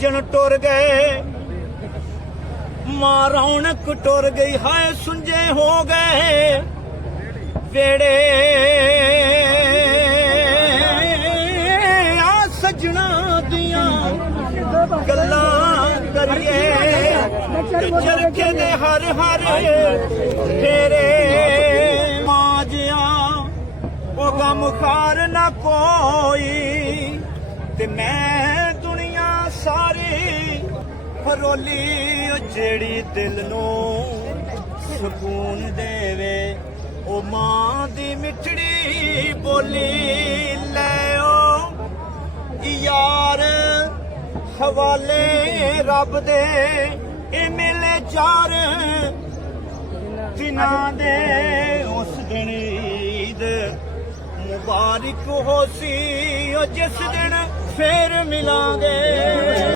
ਸੱਜਣ ਟੁਰ ਗਏ। ਮਾਂ ਰੌਣਕ ਟੁਰ ਗਈ, ਹਾਏ ਸੁੰਝੇ ਹੋ ਗਏ। ਵੇੜੇ ਆ ਸੱਜਣਾ ਦੀਆਂ ਗੱਲਾਂ ਕਰੀਏ। ਤੇ ਚਰਖੇ ਦੇ ਹਰ ਹਰ ਫੇਰੇ ਮਾਜਿਆ ਉਹ ਗਮ ਖਾਰ ਨਾ ਕੋਈ। ਤੇ ਮੈਂ ਫਰੋਲੀ ਜਿਹੜੀ ਦਿਲ ਨੂੰ ਸਕੂਨ ਦੇਵੇ, ਉਹ ਮਾਂ ਦੀ ਮਿੱਠੜੀ ਬੋਲੀ ਲੈ ਯਾਰ, ਹਵਾਲੇ ਰੱਬ ਦੇ, ਇਹ ਮੇਲੇ ਚਾਰ ਦਿਨਾਂ ਦੇ। ਉਸ ਦਿਨ ਈਦ ਮੁਬਾਰਕ ਹੋਸੀ ਉਹ ਜਿਸ ਦਿਨ ਫੇਰ ਮਿਲਾਂਗੇ।